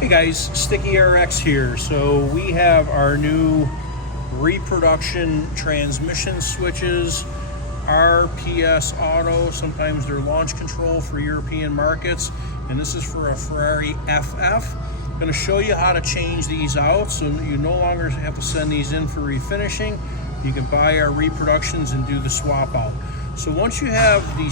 Hey guys, Sticky RX here. So we have our new Reproduction transmission switches, RPS Auto. Sometimes they're launch control for European markets, and this is for a Ferrari FF. I'm going to show you how to change these out so that you no longer have to send these in for refinishing. You can buy our reproductions and do the swap out. So once you have the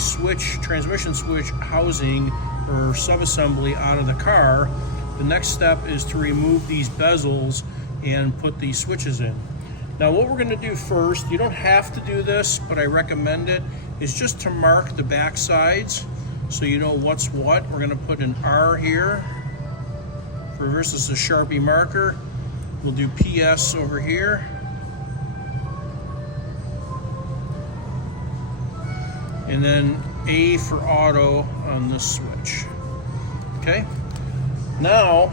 transmission switch housing or subassembly out of the car, the next step is to remove these bezels and put these switches in. Now what we're going to do first, you don't have to do this, but I recommend it, is just to mark the back sides so you know what's what. We're going to put an R here versus a Sharpie marker. We'll do PS over here. And then A for auto on this switch. Okay? Now,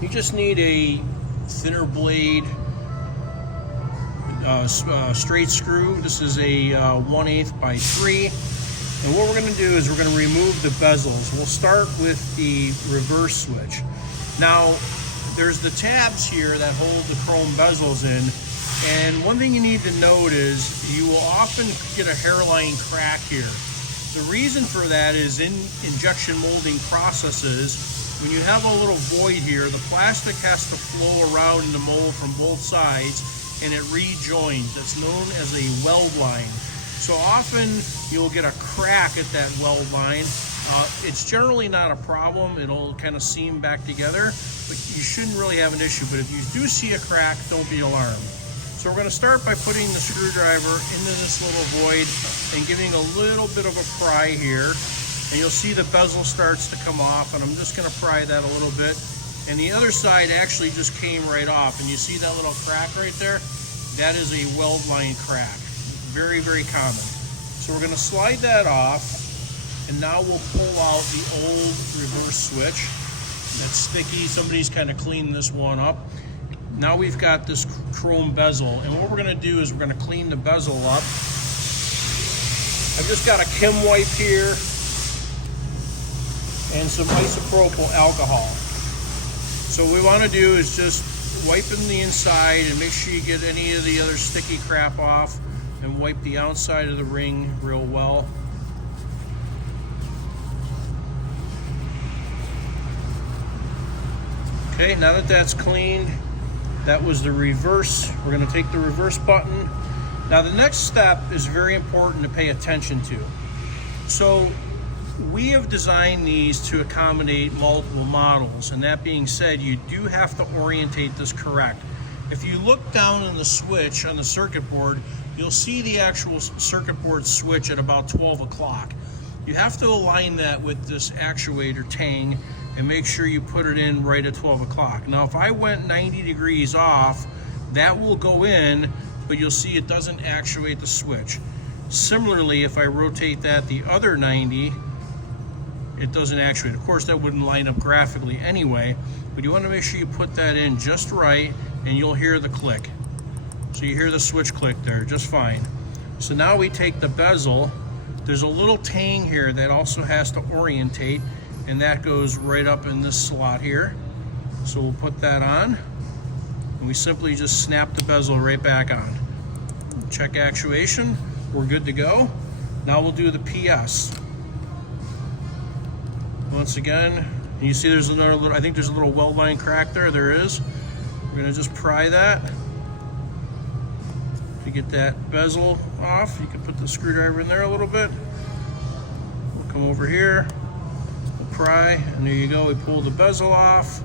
you just need a thinner blade straight screw. This is a 1/8 by 3. And what we're going to do is we're going to remove the bezels. We'll start with the reverse switch. Now, there's the tabs here that hold the chrome bezels in. And one thing you need to note is you will often get a hairline crack here. The reason for that is in injection molding processes, when you have a little void here, the plastic has to flow around in the mold from both sides and it rejoins. That's known as a weld line. So often you'll get a crack at that weld line. It's generally not a problem. It'll kind of seam back together, but you shouldn't really have an issue. But if you do see a crack, don't be alarmed. So we're going to start by putting the screwdriver into this little void and giving a little bit of a pry here. And you'll see the bezel starts to come off, and I'm just going to pry that a little bit. And the other side actually just came right off. And you see that little crack right there? That is a weld line crack. Very, very common. So we're going to slide that off, and now we'll pull out the old reverse switch. That's sticky. Somebody's kind of cleaned this one up. Now we've got this chrome bezel, and what we're going to do is we're going to clean the bezel up. I've just got a Kim wipe here and some isopropyl alcohol. So what we want to do is just wipe in the inside and make sure you get any of the other sticky crap off, and wipe the outside of the ring real well. Okay, now that that's cleaned, that was the reverse. We're going to take the reverse button. Now the next step is very important to pay attention to. So we have designed these to accommodate multiple models, and that being said, you do have to orientate this correct. If you look down on the switch on the circuit board, you'll see the actual circuit board switch at about 12 o'clock. You have to align that with this actuator tang and make sure you put it in right at 12 o'clock. Now, if I went 90 degrees off, that will go in, but you'll see it doesn't actuate the switch. Similarly, if I rotate that the other 90, it doesn't actuate. Of course, that wouldn't line up graphically anyway, but you want to make sure you put that in just right, and you'll hear the click. So you hear the switch click there just fine. So now we take the bezel. There's a little tang here that also has to orientate, and that goes right up in this slot here. So we'll put that on, and we simply just snap the bezel right back on. Check actuation, we're good to go. Now we'll do the PS. Once again, you see there's another little, I think there's a little weld line crack there. There is. We're gonna just pry that. To get that bezel off, you can put the screwdriver in there a little bit. We'll come over here, we'll pry, and there you go. We pull the bezel off.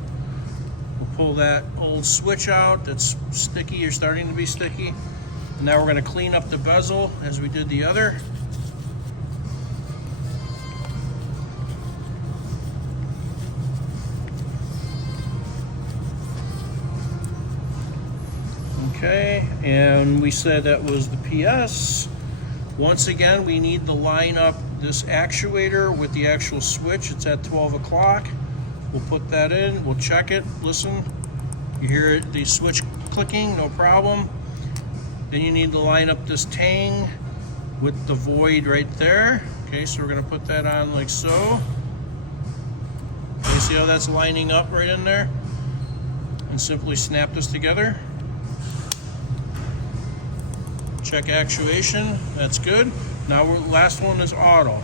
We'll pull that old switch out that's sticky or starting to be sticky. And now we're going to clean up the bezel as we did the other. Okay, and we said that was the PS. Once again, we need to line up this actuator with the actual switch. It's at 12 o'clock. We'll put that in, we'll check it, listen. You hear the switch clicking, no problem. Then you need to line up this tang with the void right there. Okay, so we're gonna put that on like so. Okay, see how that's lining up right in there? And simply snap this together. Check actuation, that's good. Now last one is auto.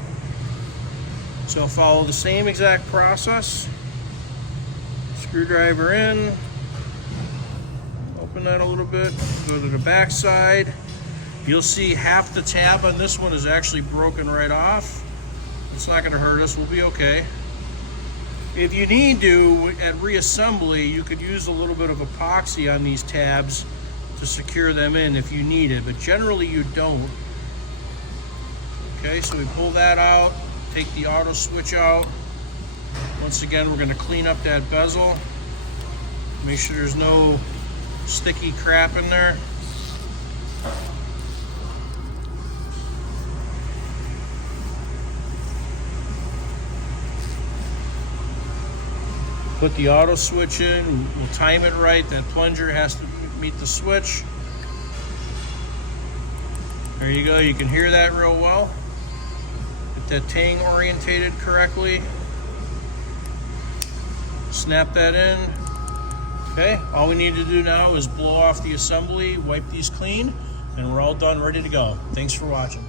So follow the same exact process. Screwdriver in, open that a little bit, go to the back side. You'll see half the tab on this one is actually broken right off. It's not going to hurt us, we'll be okay. If you need to, at reassembly, you could use a little bit of epoxy on these tabs to secure them in if you need it, but generally you don't. Okay, so we pull that out, take the auto switch out. Once again, we're going to clean up that bezel. Make sure there's no sticky crap in there. Put the auto switch in, we'll time it right. That plunger has to meet the switch. There you go, you can hear that real well. Get that tang orientated correctly. Snap that in. Okay, all we need to do now is blow off the assembly, wipe these clean, and we're all done, ready to go. Thanks for watching.